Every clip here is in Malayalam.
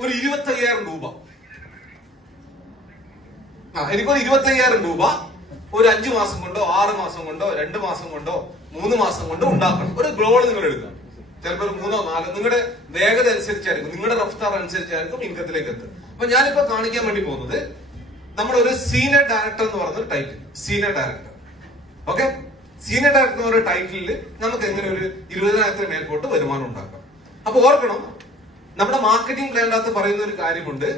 ഒരു 25,000 രൂപ, എനിക്കൊരു 25,000 രൂപ ഒരു 5 മാസം കൊണ്ടോ 6 മാസം കൊണ്ടോ 2 മാസം കൊണ്ടോ 3 മാസം കൊണ്ടോ ഉണ്ടാക്കണം. ഒരു ഗോൾ നിങ്ങൾ എടുക്കുക. ചിലപ്പോൾ ഒരു 3 4 നിങ്ങളുടെ വേഗത അനുസരിച്ചായിരിക്കും, നിങ്ങളുടെ റഫ്താർ അനുസരിച്ചായിരിക്കും ഇൻകത്തിലേക്ക് എത്തുക. അപ്പൊ ഞാനിപ്പോ കാണിക്കാൻ വേണ്ടി പോകുന്നത് നമ്മുടെ ഒരു സീനിയർ ഡയറക്ടർ എന്ന് പറയുന്ന title, senior director. Okay, senior director എന്ന് പറയുന്ന ടൈറ്റിലിൽ നമുക്ക് എങ്ങനെ ഒരു 20,000 മേൽപോട്ട് വരുമാനം ഉണ്ടാക്കാം. അപ്പൊ ഓർക്കണം, നമ്മുടെ മാർക്കറ്റിംഗ് പ്ലാനിനകത്ത് പറയുന്ന ഒരു കാര്യമുണ്ട്.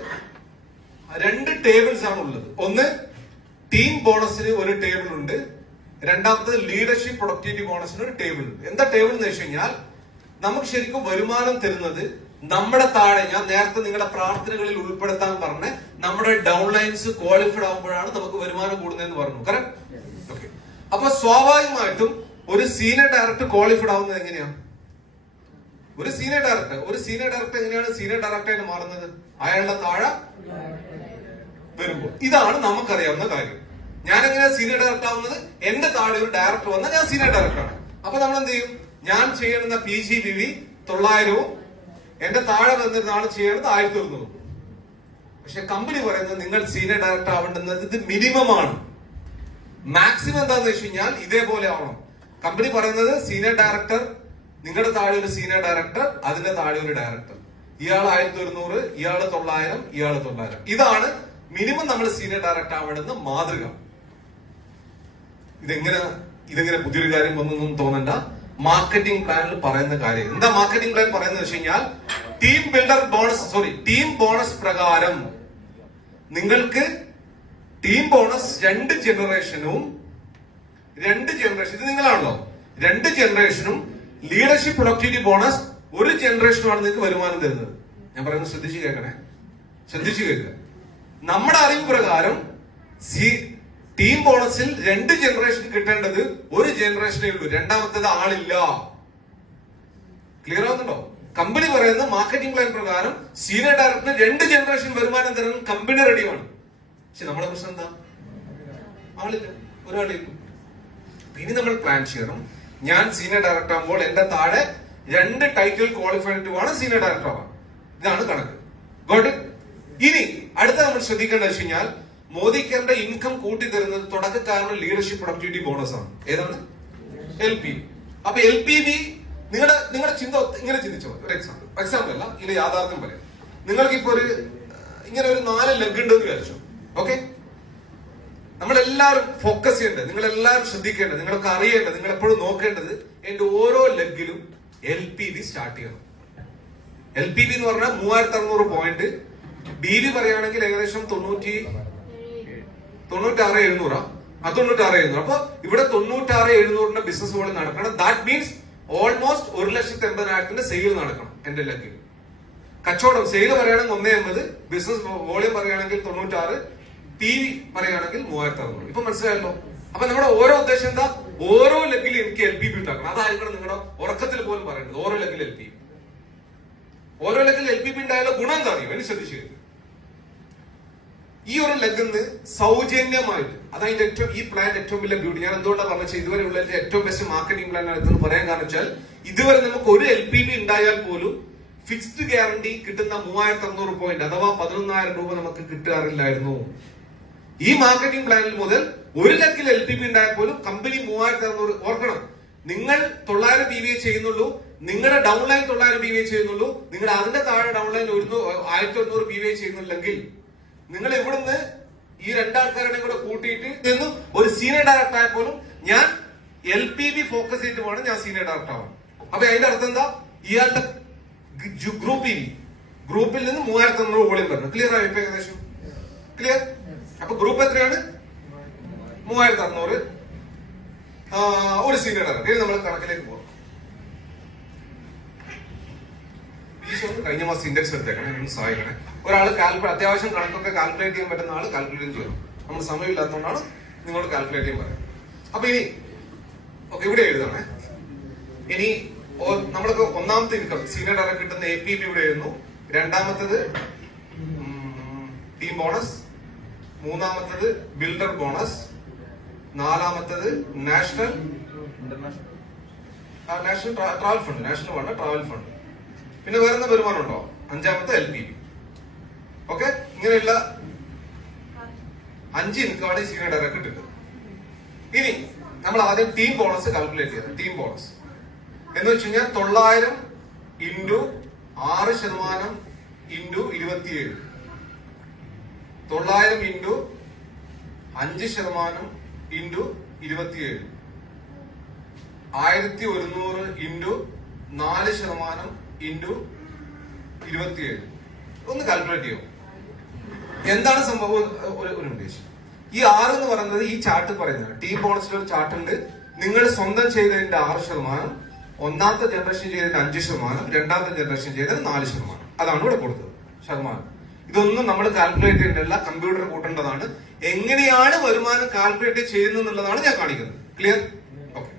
2 ടേബിൾസ് ആണ് ഉള്ളത്. ഒന്ന് ടീം ബോണസിന് ഒരു ടേബിൾ ഉണ്ട്, രണ്ടാമത്തത് ലീഡർഷിപ്പ് പ്രൊഡക്ടിവിറ്റി ബോണസിന് ഒരു ടേബിൾ ഉണ്ട്. എന്താ ടേബിൾ എന്ന് വെച്ച് കഴിഞ്ഞാൽ നമുക്ക് ശരിക്കും വരുമാനം തരുന്നത് നമ്മുടെ താഴെ, ഞാൻ നേരത്തെ നിങ്ങളുടെ പ്രാർത്ഥനകളിൽ ഉൾപ്പെടുത്താൻ പറഞ്ഞ നമ്മുടെ ഡൗൺലൈൻസ് ക്വാളിഫൈഡ് ആകുമ്പോഴാണ് നമുക്ക് വരുമാനം കൂടുന്നതെന്ന് പറഞ്ഞു. കറക്റ്റ്? ഓക്കെ. അപ്പൊ സ്വാഭാവികമായിട്ടും ഒരു സീനിയർ ഡയറക്ടർ ക്വാളിഫൈഡ് ആവുന്നത് എങ്ങനെയാണ്? ഒരു സീനിയർ ഡയറക്ടർ എങ്ങനെയാണ് സീനിയർ ഡയറക്ടറായിട്ട് മാറുന്നത്? അയാളുടെ താഴെ വരുമ്പോൾ. ഇതാണ് നമുക്കറിയാവുന്ന കാര്യം. ഞാൻ എങ്ങനെയാണ് സീനിയർ ഡയറക്ടർ ആവുന്നത്? എന്റെ താഴെ ഒരു ഡയറക്ടർ വന്നാൽ ഞാൻ സീനിയർ ഡയറക്ടറാണ്. അപ്പൊ നമ്മൾ എന്ത് ചെയ്യും? ഞാൻ ചെയ്യുന്ന PGBV 900-ഉം എന്റെ താഴെ വന്നിരുന്ന ആൾ ചെയ്യണത് 1100-ഉം. പക്ഷെ കമ്പനി പറയുന്നത് നിങ്ങൾ സീനിയർ ഡയറക്ടർ ആവേണ്ടുന്നത് ഇത് മിനിമം ആണ്. മാക്സിമം എന്താന്ന് വെച്ച് കഴിഞ്ഞാൽ ഇതേപോലെ ആവണം. കമ്പനി പറയുന്നത് സീനിയർ ഡയറക്ടർ, നിങ്ങളുടെ താഴെ ഒരു സീനിയർ ഡയറക്ടർ, അതിന്റെ താഴെ ഒരു ഡയറക്ടർ. ഇയാൾ 1100, ഇയാള് 900, ഇയാള് 900. ഇതാണ് മിനിമം നമ്മൾ സീനിയർ ഡയറക്ടർ ആവേണ്ടുന്ന മാതൃക. ഇതെങ്ങനെ പുതിയൊരു കാര്യം ഒന്നും തോന്നണ്ട. മാർക്കറ്റിംഗ് പ്ലാനിൽ പറയുന്ന കാര്യം എന്താ? മാർക്കറ്റിംഗ് പ്ലാൻ പറയുന്നത് വെച്ച് കഴിഞ്ഞാൽ ടീം ബോണസ് പ്രകാരം നിങ്ങൾക്ക് ടീം ബോണസ് 2 ജനറേഷനും ഇത് നിങ്ങളാണല്ലോ, 2 ജനറേഷനും ലീഡർഷിപ്പ് പ്രൊഡക്ടിവിറ്റി ബോണസ് 1 ജനറേഷനുമാണ് നിങ്ങൾക്ക് വരുമാനം തരുന്നത്. ഞാൻ പറയുന്നത് ശ്രദ്ധിച്ചു കേൾക്കുക. നമ്മുടെ അറിവ് പ്രകാരം ടീം ബോണസിൽ 2 ജനറേഷൻ കിട്ടേണ്ടത് 1 ജനറേഷനേ ഉള്ളൂ, രണ്ടാമത്തേത് ആളില്ല. ക്ലിയർ ആവുന്നുണ്ടോ? കമ്പനി പറയുന്ന മാർക്കറ്റിംഗ് പ്ലാൻ പ്രകാരം സീനിയർ ഡയറക്ടറിന് 2 ജനറേഷൻ വരുമാനം തരാൻ കമ്പനി റെഡിയാണ്. പക്ഷെ നമ്മുടെ പ്രശ്നം എന്താ? ആളില്ല, ഒരാളില്ല. ഇനി നമ്മൾ പ്ലാൻ ചെയ്യണം. ഞാൻ സീനിയർ ഡയറക്ടർ ആകുമ്പോൾ എന്റെ താഴെ 2 ടൈറ്റിൽ ക്വാളിഫൈഡ് വേണം സീനിയർ ഡയറക്ടർ ആവാൻ. ഇതാണ് കണക്ക്. Got it? ഇനി അടുത്ത നമ്മൾ ശ്രദ്ധിക്കേണ്ടത് വെച്ച് കഴിഞ്ഞാൽ മോദി കെയറിന്റെ ഇൻകം കൂട്ടി തരുന്നത് തുടക്കക്കാരന് ലീഡർഷിപ്പ് പ്രൊഡക്ടിവിറ്റി ബോണസ് ആണ്. ഏതാണ്? LPV. അപ്പൊ LPV നിങ്ങളുടെ ചിന്ത ഇങ്ങനെ ചിന്തിച്ചോ. ഒരു എക്സാമ്പിൾ അല്ല, ഇതിൽ യാഥാർത്ഥ്യം പറയാം. നിങ്ങൾക്ക് ഇപ്പൊ ഇങ്ങനെ ഒരു 4 ലെഗ് ഉണ്ടെന്ന് വിചാരിച്ചു. ഓക്കെ, നമ്മളെല്ലാവരും ഫോക്കസ് ചെയ്യേണ്ടത്, നിങ്ങളെല്ലാവരും ശ്രദ്ധിക്കേണ്ടത്, നിങ്ങൾക്ക് അറിയേണ്ടത്, നിങ്ങൾ എപ്പോഴും നോക്കേണ്ടത് എന്റെ ഓരോ ലെഗിലും LPV സ്റ്റാർട്ട് ചെയ്യണം. LPV എന്ന് പറഞ്ഞാൽ 3600 പോയിന്റ്. BV പറയുകയാണെങ്കിൽ ഏകദേശം 96,700. അപ്പൊ ഇവിടെ 96,700 ബിസിനസ് വോളിയം നടക്കണം. ദാറ്റ് മീൻസ് ഓൾമോസ്റ്റ് 1,80,000 സെയിൽ നടക്കണം എന്റെ ലക്കിൽ. കച്ചവടം സെയിൽ പറയുകയാണെങ്കിൽ 1,80,000, ബിസിനസ് വോളിയം പറയുകയാണെങ്കിൽ 96, PV പറയുകയാണെങ്കിൽ 3,600. ഇപ്പൊ മനസ്സിലായല്ലോ? അപ്പൊ നമ്മുടെ ഓരോ ഉദ്ദേശം എന്താ? ഓരോ ലെഗിൽ എനിക്ക് LPV ഉണ്ടാക്കണം. അതായിരിക്കണം നിങ്ങളുടെ ഉറക്കത്തിൽ പോലും പറയേണ്ടത്. ഓരോ ലെഗിൽ LPV ഉണ്ടായാലും ഗുണം എന്താ അറിയും? എന്നെ ശ്രദ്ധിച്ചു. ഈ ഒരു ലെഗിന്ന് സൗജന്യമായിട്ട്, അതായത് ഈ പ്ലാൻ ഏറ്റവും വലിയ ബ്യൂട്ടി. ഞാൻ എന്തുകൊണ്ടാണ് പറഞ്ഞാൽ ഇതുവരെ ഉള്ള ഏറ്റവും ബെസ്റ്റ് മാർക്കറ്റിംഗ് പ്ലാൻ ആണെന്ന് പറയാൻ കാരണം വെച്ചാൽ ഇതുവരെ നമുക്ക് ഒരു LPV ഉണ്ടായാൽ പോലും ഫിക്സ്ഡ് ഗ്യാരണ്ടി കിട്ടുന്ന 3,600 പോയിന്റ് അഥവാ 11,000 രൂപ നമുക്ക് കിട്ടാറില്ലായിരുന്നു. ഈ മാർക്കറ്റിംഗ് പ്ലാനിൽ മുതൽ 1 ലക്കിൽ LPV ഉണ്ടായാൽ പോലും കമ്പനി 3,600. ഓർക്കണം, നിങ്ങൾ 900 PVA ചെയ്യുന്നുള്ളൂ, നിങ്ങളുടെ ഡൗൺലൈൻ 900 PVA ചെയ്യുന്നുള്ളൂ, നിങ്ങളുടെ അതിന്റെ താഴെ ഡൗൺലൈൻ 1,800 PVA ചെയ്യുന്നില്ലെങ്കിൽ നിങ്ങൾ ഇവിടുന്ന് ഈ 2 ആൾക്കാരുടെ കൂടെ കൂട്ടിയിട്ട് നിന്നും ഒരു സീനിയർ ഡയറക്ടർ ആയ പോലും ഞാൻ LPV ഫോക്കസ് ചെയ്തിട്ട് വേണം ഞാൻ സീനിയർ ഡയറക്ടർ ആവാൻ. അപ്പൊ അതിന്റെ അർത്ഥം എന്താ? ഇയാളുടെ ഗ്രൂപ്പിൽ നിന്ന് 3,600 വോളിയം വരണം. ക്ലിയർ ആയി? ഏകദേശം ക്ലിയർ? അപ്പൊ ഗ്രൂപ്പ് എത്രയാണ്? 3,600, ഒരു സീനിയർ ഡയറക്ടർ. ഇത് നമ്മൾ കണക്കിലേക്ക് പോകാം. കഴിഞ്ഞ മാസം ഇൻഡെക്സ് എടുത്തേക്കണേ, സഹായിക്കണേ. ഒരാൾ അത്യാവശ്യം കണക്കൊക്കെ കാൽക്കുലേറ്റ് ചെയ്യാൻ പറ്റുന്ന ആൾ കാൽക്കുലേറ്റ് ചെയ്യണം. നമ്മൾ സമയമില്ലാത്തതുകൊണ്ടാണ് നിങ്ങളോട് കാൽക്കുലേറ്റ് ചെയ്യാൻ പറയാം. അപ്പൊ ഇനി ഇവിടെ എഴുതണേ. ഇനി നമ്മൾക്ക് ഒന്നാമത്തെ ഇൻകം സീനിയർ ഡയറക്ടർ കിട്ടുന്ന APV ഇവിടെ എഴുതുന്നു. രണ്ടാമത്തത് ടീം ബോണസ്, മൂന്നാമത്തത് ബിൽഡർ ബോണസ്, നാലാമത്തത് national travel fund, national fund travel fund. പിന്നെ വേറെ വരുമാനം ഉണ്ടോ? അഞ്ചാമത്തെ LPV. ഓക്കെ, ഇങ്ങനെയുള്ള 5 ഇൻകമാണ് ഈ സീനിയർ ഡയറക്ടർ കിട്ടുന്നത്. ഇനി നമ്മൾ ആദ്യം ടീം ബോണസ് കാൽക്കുലേറ്റ് ചെയ്തത്. ടീം ബോണസ് എന്ന് വെച്ച് കഴിഞ്ഞാൽ 900 into 6% into 27. 900 into 5% into 27. 1100 into 4% into 27. ഒന്ന് കാൽക്കുലേറ്റ് ചെയ്യും. എന്താണ് സംഭവം? ഒരു ഉദ്ദേശം. ഈ 6 എന്ന് പറയുന്നത് ഈ ചാർട്ട് പറയുന്നത് ടീം ബോണസിൽ ഒരു ചാർട്ട് ഉണ്ട്. നിങ്ങൾ സ്വന്തം ചെയ്തതിന്റെ 6%, ഒന്നാമത്തെ ജനറേഷൻ ചെയ്തതിന്റെ 5%, രണ്ടാമത്തെ ജനറേഷൻ ചെയ്തതിന് 4%. അതാണ് ഇവിടെ കൊടുത്തത് ശതമാനം. ഇതൊന്നും നമ്മൾ കാൽക്കുലേറ്റ് ചെയ്യേണ്ടല്ല, കമ്പ്യൂട്ടർ കൂട്ടേണ്ടതാണ്. എങ്ങനെയാണ് വരുമാനം കാൽക്കുലേറ്റ് ചെയ്യുന്നത് എന്നുള്ളതാണ് ഞാൻ കാണിക്കുന്നത്. ക്ലിയർ? ഓക്കെ.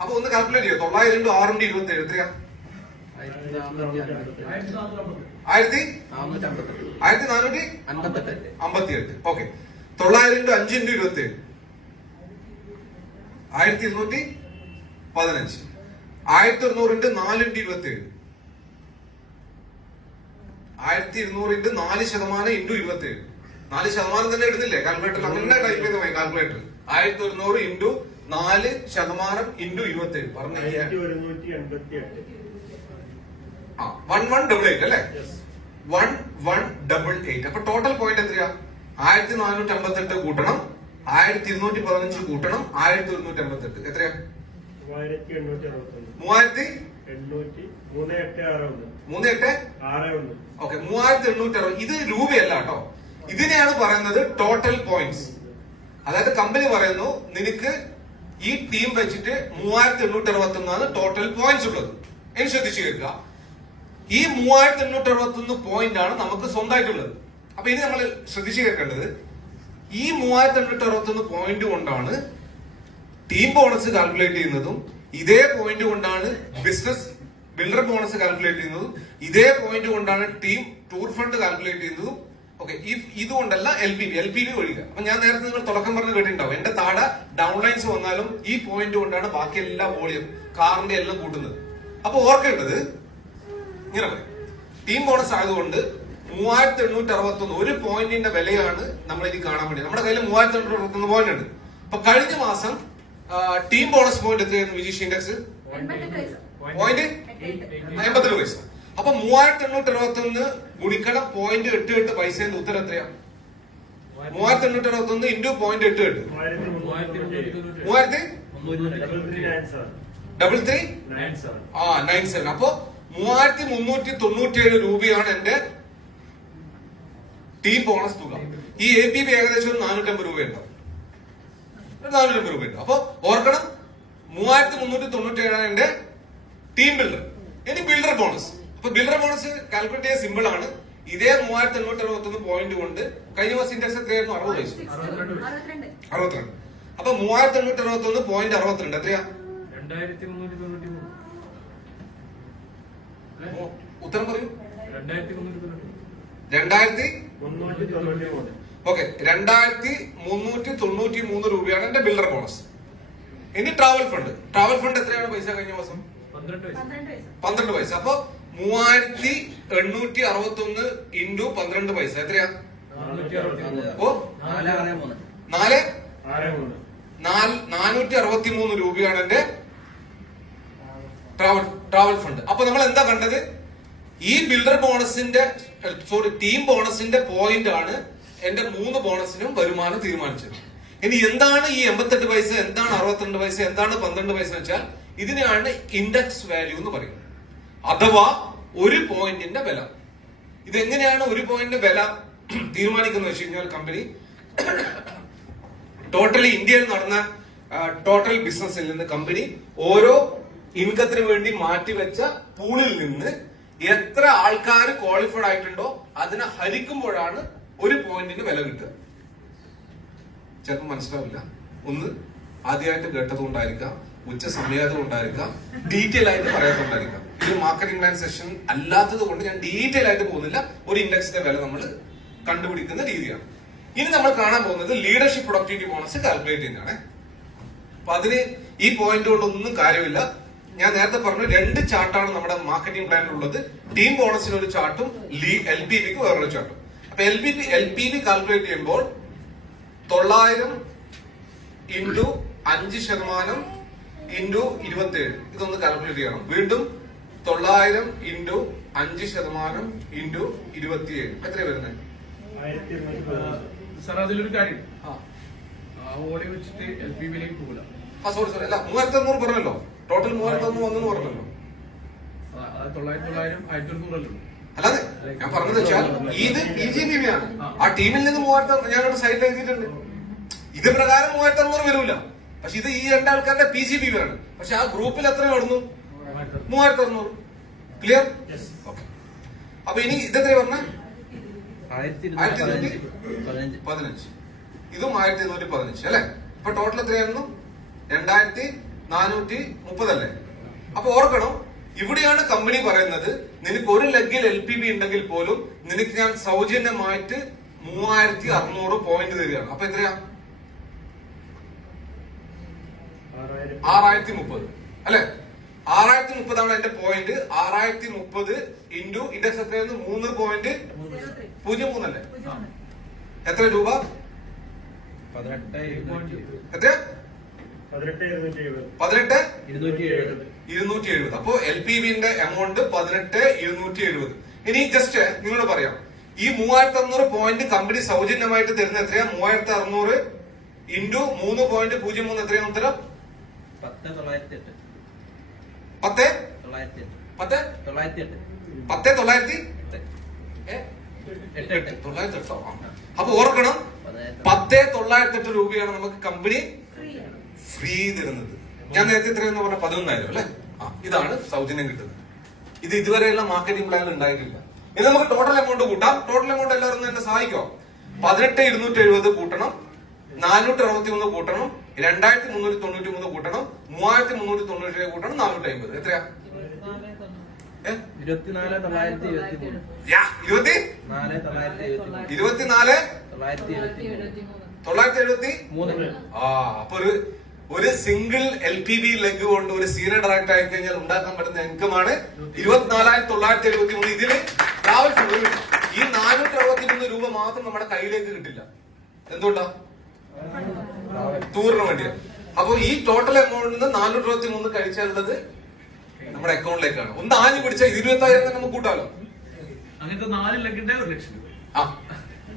അപ്പൊ ഒന്ന് കാൽക്കുലേറ്റ് ചെയ്യോ. 900 ഇൻറ്റു 6 ഇൻറ്റു 27 എത്രയാ? 1458. Okay. 900 into 5 into 27 1215. 1200 into 4 into 27 1200 into 4% into 27. 4% തന്നെ എടുത്തില്ലേ കാൽക്കുലേറ്റർ? അങ്ങനെ ടൈപ്പ് ചെയ്ത് പോയി കാൽക്കുലേറ്റർ. 1100 ഇൻറ്റു 4% ഇൻറ്റു 27 പറഞ്ഞു 1188 അല്ലേ? 1188. അപ്പൊ ടോട്ടൽ പോയിന്റ് എത്രയാ? 1458 കൂട്ടണം 1215 കൂട്ടണം 1188 എത്രയാ? 3861. ഓക്കെ, 3860. ഇത് രൂപയല്ല കേട്ടോ, ഇതിനെയാണ് പറയുന്നത് ടോട്ടൽ പോയിന്റ്സ്. അതായത് കമ്പനി പറയുന്നു നിനക്ക് ഈ ടീം വെച്ചിട്ട് 3861 ടോട്ടൽ പോയിന്റ്സ് ഉള്ളത്. ഇനി ശ്രദ്ധിച്ചു കേൾക്കുക. ഈ 3861 പോയിന്റ് ആണ് നമുക്ക് സ്വന്തമായിട്ടുള്ളത്. അപ്പൊ ഇനി നമ്മൾ ശ്രദ്ധിച്ചു കേൾക്കേണ്ടത്, ഈ 3861 പോയിന്റ് കൊണ്ടാണ് ടീം ബോണസ് കാൽക്കുലേറ്റ് ചെയ്യുന്നതും, ഇതേ പോയിന്റ് കൊണ്ടാണ് ബിസിനസ് ബിൽഡർ ബോണസ് കാൽക്കുലേറ്റ് ചെയ്യുന്നതും, ഇതേ പോയിന്റ് കൊണ്ടാണ് ടീം ടൂർ ഫണ്ട് കാൽക്കുലേറ്റ് ചെയ്യുന്നതും. ഓക്കെ, ഇതുകൊണ്ടല്ല എൽ പി ബി ഒഴിയുക. അപ്പൊ ഞാൻ നേരത്തെ നിങ്ങൾ തുടക്കം പറഞ്ഞ് കേട്ടിട്ടുണ്ടാവും, എന്റെ താഴെ ഡൗൺലൈൻസ് വന്നാലും ഈ പോയിന്റ് കൊണ്ടാണ് ബാക്കി എല്ലാ വോളിയം കാറിന്റെ എല്ലാം കൂട്ടുന്നത്. അപ്പൊ ഓർക്കേണ്ടത് ഇങ്ങനെ പറയും, ടീം ബോണസ് ആയതുകൊണ്ട് 3861 ഒരു പോയിന്റിന്റെ വിലയാണ് നമ്മൾ ഇനി കാണാൻ വേണ്ടി. നമ്മുടെ കയ്യിൽ 3861 പോയിന്റ് ഉണ്ട്. അപ്പൊ കഴിഞ്ഞ മാസം ടീം ബോണസ് പോയിന്റ് എത്രയായിരുന്നു വിജീഷ്? ഇൻഡെക്സ് പോയിന്റ് 82 പൈസ. അപ്പൊ 3861 ഗുണിക്കണം 0.88 പൈസയുടെ ഉത്തരം എത്രയാ? 3861 ഇൻറ്റു 0.88 3397. അപ്പൊ 3397 രൂപയാണ് എന്റെ ടീം ബോണസ് തുക. ഈ എ പി ബി ഏകദേശം 450 രൂപയുണ്ടാവും. 450 രൂപയുണ്ട്. അപ്പൊ ഓർക്കണം, 3397 എന്റെ ടീം ബിൽഡർ. ഇനി ബിൽഡർ ബോണസ്. അപ്പൊ ബിൽഡർ ബോണസ് കാൽക്കുലേറ്റ് ചെയ്യാൻ സിമ്പിൾ ആണ്. ഇതേ 3861 പോയിന്റ് കൊണ്ട് കഴിഞ്ഞ മാസം ഇൻഡെക്സ് എത്രയായിരുന്നു? 60 പൈസ. 62. അപ്പൊ 3861 പോയിന്റ് 62 എത്രയാ? 2393. ഉത്തരം പറയൂ. 2393. ഓക്കെ, 2393 രൂപയാണ് എന്റെ ബിൽഡർ ബോണസ്. ഇനി ട്രാവൽ ഫണ്ട്. ട്രാവൽ ഫണ്ട് എത്രയാണ് പൈസ കഴിഞ്ഞ മാസം? 12 പൈസ. അപ്പൊ 3861 ഇൻറ്റു 12 പൈസ എത്രയാ? 463 രൂപയാണ് എന്റെ ട്രാവൽ ഫണ്ട്. അപ്പൊ നമ്മൾ എന്താ കണ്ടത്? ഈ ബിൽഡർ ബോണസിന്റെ ടീം ബോണസിന്റെ പോയിന്റ് ആണ് എന്റെ 3 ബോണസിനും വരുമാനം തീരുമാനിച്ചത്. ഇനി എന്താണ് ഈ 88 പൈസ, എന്താണ് 62 പൈസ, എന്താണ് 12 പൈസ എന്ന് വെച്ചാൽ ഇതിനെയാണ് ഇൻഡെക്സ് വാല്യൂ എന്ന് പറയുന്നത്, അഥവാ ഒരു പോയിന്റിന്റെ വില. ഇതെങ്ങനെയാണ് ഒരു പോയിന്റിന്റെ വില തീരുമാനിക്കുന്നത് വെച്ച് കഴിഞ്ഞാൽ, കമ്പനി ടോട്ടലി ഇന്ത്യയിൽ നടന്ന ടോട്ടൽ ബിസിനസ്സിൽ നിന്ന് കമ്പനി ഓരോ ഇൻകത്തിന് വേണ്ടി മാറ്റിവെച്ച പൂളിൽ നിന്ന് എത്ര ആൾക്കാർ ക്വാളിഫൈഡ് ആയിട്ടുണ്ടോ അതിനെ ഹരിക്കുമ്പോഴാണ് ഒരു പോയിന്റിന് വില കിട്ടുക. ചിലപ്പോൾ മനസ്സിലാവില്ല. ഒന്ന് ആദ്യമായിട്ട് കേട്ടതുകൊണ്ടായിരിക്കാം, ഉച്ച സമയത്തുകൊണ്ടായിരിക്കാം, ഡീറ്റെയിൽ ആയിട്ട് പറയാത്തതുകൊണ്ടായിരിക്കാം. ഇത് മാർക്കറ്റിംഗ് പ്ലാൻ സെഷൻ അല്ലാത്തത് കൊണ്ട് ഞാൻ ഡീറ്റെയിൽ ആയിട്ട് പോകുന്നില്ല. ഒരു ഇൻഡെക്സിന്റെ വില നമ്മൾ കണ്ടുപിടിക്കുന്ന രീതിയാണ്. ഇനി നമ്മൾ കാണാൻ പോകുന്നത് ലീഡർഷിപ്പ് പ്രൊഡക്ടിവിറ്റി ബോണസ് കാൽക്കുലേറ്റ് ചെയ്യുന്നതാണ്. അപ്പൊ അതിന് ഈ പോയിന്റ് കൊണ്ടൊന്നും കാര്യമില്ല. ഞാൻ നേരത്തെ പറഞ്ഞു 2 ചാർട്ടാണ് നമ്മുടെ മാർക്കറ്റിംഗ് പ്ലാനിൽ ഉള്ളത്. ടീം ബോണസിന് ഒരു ചാർട്ടും LPVക്ക് വേറൊരു ചാർട്ടും. അപ്പൊ LPV കാൽക്കുലേറ്റ് ചെയ്യുമ്പോൾ 900 ഇൻറ്റു 5% ഇൻറ്റു 27 ഇതൊന്ന് കാൽക്കുലേറ്റ് ചെയ്യണം. വീണ്ടും 900 ഇൻറ്റു 5% ഇൻറ്റു 27 എത്രയാ വരുന്നത്? സാർ അതിലൊരു കാര്യം ഓടി വെച്ചിട്ട് LPVയിലേക്ക് പോകില്ല. സോറി അല്ല 3600 പറഞ്ഞല്ലോ. ടോട്ടൽ 3600 വന്നെന്ന് പറഞ്ഞല്ലോ. 900 1100 അല്ലാതെ ഞാൻ പറഞ്ഞത് വെച്ചാൽ ഇത് PGBB ആണ്. ആ ടീമിൽ നിന്ന് 3000 ഞാനൊരു സൈഡിൽ എഴുതിയിട്ടുണ്ട്. ഇത് പ്രകാരം 3600 വരൂല. പക്ഷെ ഇത് ഈ 2 ആൾക്കാരുടെ PGBB ആണ്. പക്ഷെ ആ ഗ്രൂപ്പിൽ എത്ര കടന്നു? 3600. ക്ലിയർ? ഓക്കെ. അപ്പൊ ഇനി ഇതെത്ര പറഞ്ഞ 1215. ഇതും 1215 അല്ലെ? ഇപ്പൊ ടോട്ടൽ എത്രയായിരുന്നു? 2430 അല്ലേ? അപ്പൊ ഓർക്കണം, ഇവിടെയാണ് കമ്പനി പറയുന്നത് നിനക്ക് ഒരു ലെഗിൽ LPV ഉണ്ടെങ്കിൽ പോലും നിനക്ക് ഞാൻ സൗജന്യമായിട്ട് 3600 പോയിന്റ് തരികയാണ്. അപ്പൊ എത്രയാ? 6030 അല്ലെ? 6030 ആണ് എന്റെ പോയിന്റ്. 6030 ഇൻറ്റു ഇൻഡെക്സ് എത്രയായിരുന്നു? 3.03 അല്ലേ? എത്ര രൂപ? 18,270. അപ്പോ LPVന്റെ എമൗണ്ട് 18,270. ഇനി ജസ്റ്റ് നിങ്ങളോട് പറയാം, ഈ 3600 പോയിന്റ് കമ്പനി സൗജന്യമായിട്ട് തരുന്ന എത്രയാ? 3600 ഇൻറ്റു 3.03 എത്രയാണ് ഉത്തരം? 10,908. 908. അപ്പൊ ഓർക്കണം, 10,908 രൂപയാണ് നമുക്ക് കമ്പനി ഫ്രീ തരുന്നത്. ഞാൻ നേരത്തെ എത്രയെന്ന് പറഞ്ഞ 11,000 അല്ലെ? ഇതാണ് സൗജന്യം കിട്ടുന്നത്. ഇത് ഇതുവരെയുള്ള മാർക്കറ്റിംഗ് പ്ലാനിൽ ഉണ്ടായിട്ടില്ല. ഇനി നമുക്ക് ടോട്ടൽ എമൗണ്ട് കൂട്ടാം. ടോട്ടൽ എമൗണ്ട് എല്ലാവരും എന്നെ സഹായിക്കോ? 18,270 കൂട്ടണം, 461 കൂട്ടണം, 2,393 കൂട്ടണം, 3,397 കൂട്ടണം, 450. എത്രയാ? 24,973. അപ്പൊ ഒരു സിംഗിൾ LPV ലെഗ് കൊണ്ട് ഒരു സീനിയർ ഡയറക്ടർ ആയി കഴിഞ്ഞാൽ ഉണ്ടാക്കാൻ പറ്റുന്ന ഇൻകമാണ് 24,973. ഇതിന് ട്രാവൽ ഈ 463 രൂപ മാത്രം നമ്മുടെ കയ്യിലേക്ക് കിട്ടില്ല. എന്തുകൊണ്ടാ? ടൂറിന് വേണ്ടിയാണ്. അപ്പൊ ഈ ടോട്ടൽ എമൗണ്ടിൽ നിന്ന് 463 കഴിച്ചാലുള്ളത് നമ്മുടെ അക്കൗണ്ടിലേക്കാണ്. ഒന്ന് ആഞ്ഞു പിടിച്ചാൽ 20,000 തന്നെ നമുക്ക് കൂട്ടാലോ. അങ്ങനത്തെ 4 ലക്ഷത്തിന്റെ 1 ലക്ഷം.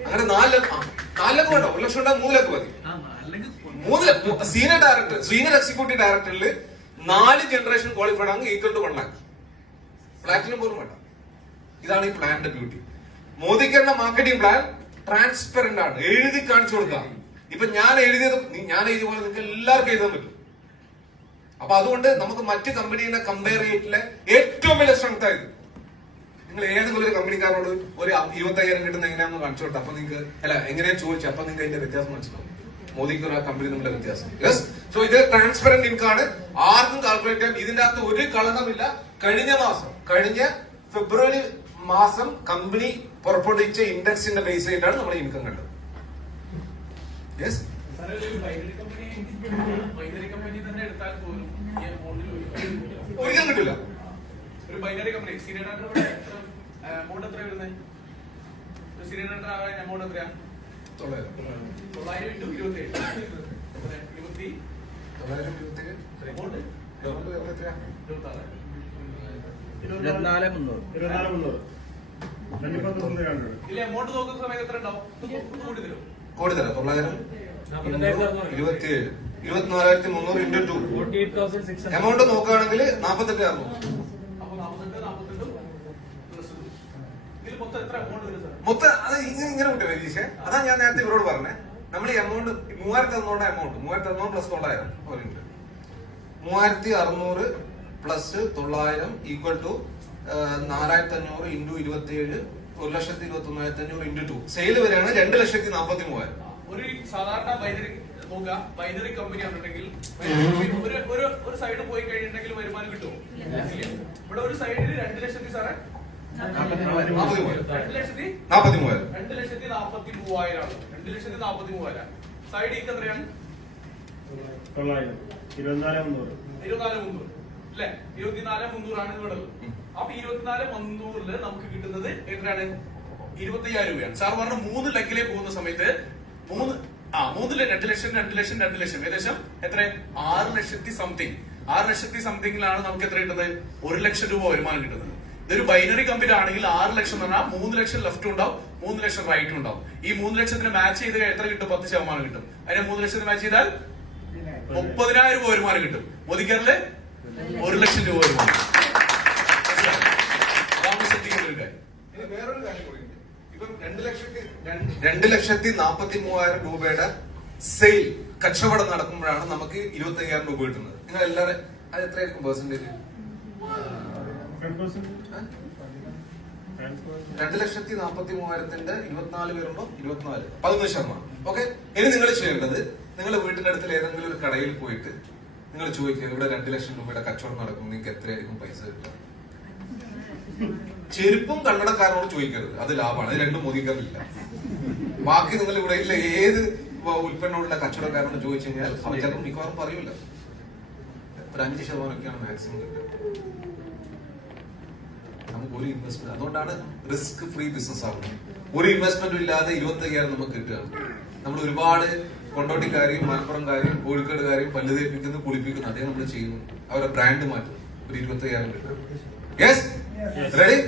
അങ്ങനെ 4 ലക്ഷം വേണ്ട, 1 ലക്ഷം ഉണ്ടാകും 3 ലക്ഷം മതി. 3 ലക്ഷം സീനിയർ എക്സിക്യൂട്ടീവ് ഡയറക്ടറിൽ 4 ജനറേഷൻ ക്വാളിഫൈഡ് ആണ് ഈക്വൽ ടു 1 ലാക്ക്. ഫ്ലാറ്റിനും പോലും വേണ്ട. ഇതാണ് ഈ പ്ലാനിന്റെ ബ്യൂട്ടി. മോദിക്കറിന്റെ മാർക്കറ്റിംഗ് പ്ലാൻ ട്രാൻസ്പെറന്റ് ആണ്. എഴുതി കാണിച്ചു കൊടുക്കാം. ഇപ്പൊ ഞാൻ എഴുതിയ പോലെ നിങ്ങൾക്ക് എല്ലാവർക്കും എഴുതാൻ പറ്റും. അപ്പൊ അതുകൊണ്ട് നമുക്ക് മറ്റ് കമ്പനീനെ കമ്പയർ ചെയ്തിട്ടുള്ള ഏറ്റവും വലിയ സ്ട്രെങ്ത് ആയത്. നിങ്ങൾ ഏതെങ്കിലും ഒരു കമ്പനിക്കാരോട് ഒരു 25,000 കിട്ടുന്ന എങ്ങനെയാണെന്ന് കാണിച്ചു കൊടുത്താൽ അപ്പൊ നിങ്ങൾക്ക് എങ്ങനെയാ ചോദിച്ചു അപ്പൊ നിങ്ങൾക്ക് അതിന്റെ വ്യത്യാസം മനസ്സിലാവും. മോദിക്ക് ഒരു കമ്പനി തമ്മിലെ വ്യത്യാസം. യെസ്. സോ ഇത് ട്രാൻസ്പെറന്റ് ഇൻകാണ്. ആർക്കും കാൽക്കുലേറ്റ് ചെയ്യാം. ഇതിന്റെ അകത്ത് ഒരു കളങ്കമില്ല. കഴിഞ്ഞ ഫെബ്രുവരി മാസം കമ്പനി പുറപ്പെടുവിച്ച ഇൻഡെക്സിന്റെ ബേസ് ചെയ്തിട്ടാണ് നമ്മൾ ഇൻകം കണ്ടത്. യെസ്. ഒരിക്കലും കിട്ടില്ല. ഒരു ബൈനറി കമ്പനി സീനിയർ എമൗണ്ട് എത്ര വരുന്നത്? സീനിയർ എമൗണ്ട് എത്രയാ? 900 ഇൻറ്റു 27. 24,300. ഇല്ല, എമൗണ്ട് നോക്കുന്ന സമയത്ത് എത്ര ഉണ്ടാവും? കോടി തരാം. 900 27 24,300 ഇൻറ്റു 2 എമൗണ്ട് നോക്കുകയാണെങ്കിൽ 48,600. മൊത്തം അത് ഇങ്ങനെ കൂട്ടി വരീശേ. അതാ ഞാൻ നേരത്തെ ഇവരോട് പറഞ്ഞേ, നമ്മൾ ഈ എമൗണ്ട് 3,600 എമൗണ്ട് 3,600 പ്ലസ് 900 പോലുണ്ട്. 3,600 plus 900 equal to 4,500 into 27 1,21,500 into 2. സെയിൽ വരെയാണ് 2,43,000. ഒരു സാധാരണ ബൈനറി കമ്പനി ആണെന്നുണ്ടെങ്കിൽ ഒരു സൈഡ് പോയി കഴിഞ്ഞിട്ടുണ്ടെങ്കിൽ വരുമാനം കിട്ടുമോ? ഇവിടെ ഒരു സൈഡിൽ 2 ലക്ഷത്തി സാറേ 2,43,000. സൈഡ് ഇക്ക് എത്രയാണ്? 24,300. അല്ലെ? 24,300 ഇവിടെ ഉള്ളത്. അപ്പൊ 24,300 നമുക്ക് കിട്ടുന്നത് എത്രയാണ്? 25,000 രൂപയാണ്. സാർ പറഞ്ഞ 3 ലക്കിലേക്ക് പോകുന്ന സമയത്ത് 2 ലക്ഷം ഏകദേശം എത്ര? 6 ലക്ഷത്തി സംതിങ്. 6 ലക്ഷത്തി സംതിങ്ങിലാണ് നമുക്ക് എത്ര കിട്ടുന്നത്? 1 ലക്ഷം രൂപ വരുമാനം കിട്ടുന്നത്. ഇതൊരു ബൈനറി കമ്പനി ആണെങ്കിൽ 6 ലക്ഷം എന്ന് പറഞ്ഞാൽ 3 ലക്ഷം ലെഫ്റ്റ് ഉണ്ടാവും, 3 ലക്ഷം റൈറ്റും ഉണ്ടാവും. ഈ 3 ലക്ഷത്തിന് മാച്ച് ചെയ്ത് എത്ര കിട്ടും? 10% കിട്ടും. അതിനെ 3 ലക്ഷത്തിന് മാച്ച് ചെയ്താൽ 30,000 രൂപ വരുമാനം കിട്ടും. മോദിക്കാരില് 1 ലക്ഷം രൂപ വരുമാനം. അതാണ് ശ്രദ്ധിക്കേണ്ട ഒരു കാര്യം. ഇനി വേറൊരു കാര്യം കൂടി ഉണ്ട്. ഇപ്പം 2,43,000 രൂപയുടെ സെയിൽ കച്ചവടം നടക്കുമ്പോഴാണ് നമുക്ക് 25,000 രൂപ കിട്ടുന്നത്. നിങ്ങൾ എല്ലാവരും അത് എത്രയായിരിക്കും പെർസെന്റേജ്? 2,43,000ന്റെ 24 പേരുണ്ടോ? 24, 11%. ഓക്കെ. ഇനി നിങ്ങൾ ചെയ്യേണ്ടത്, നിങ്ങളുടെ വീട്ടിന്റെ അടുത്തിൽ ഏതെങ്കിലും ഒരു കടയിൽ പോയിട്ട് നിങ്ങൾ ചോദിക്കുക, ഇവിടെ 2 ലക്ഷം രൂപയുടെ കച്ചവടം നടക്കും, നിങ്ങൾക്ക് എത്രയായിരിക്കും പൈസ കിട്ടുക? ചെരുപ്പും കണ്ണടക്കാരനോട് ചോദിക്കരുത്, അത് ലാഭമാണ്. അത് രണ്ടും മോദിക്കാറില്ല. ബാക്കി നിങ്ങൾ ഇവിടെ ഇല്ല ഏത് ഉൽപ്പന്നമുള്ള കച്ചവടക്കാരനോട് ചോദിച്ചു കഴിഞ്ഞാൽ അവർ ചിലപ്പോൾ മിക്കവാറും പറയൂല. ഒരു 5%ഒക്കെയാണ് മാക്സിമം കിട്ടുക. നമുക്ക് ഒരു ഇൻവെസ്റ്റ്മെന്റ്, അതുകൊണ്ടാണ് റിസ്ക് ഫ്രീ ബിസിനസ് ആവുന്നത്. ഒരു ഇൻവെസ്റ്റ്മെന്റും ഇല്ലാതെ 25,000 നമുക്ക് കിട്ടുകയാണ്. നമ്മൾ ഒരുപാട് കൊണ്ടോട്ടിക്കാരെയും മലപ്പുറംകാരെയും കോഴിക്കോടുകാരെയും പല്ല് തേപ്പിക്കുന്നു, കുളിപ്പിക്കുന്നു, അതേ നമ്മൾ ചെയ്യുന്നു. അവരുടെ ബ്രാൻഡ് മാറ്റും. ഒരു 25,000 കിട്ടും. Yes, ready?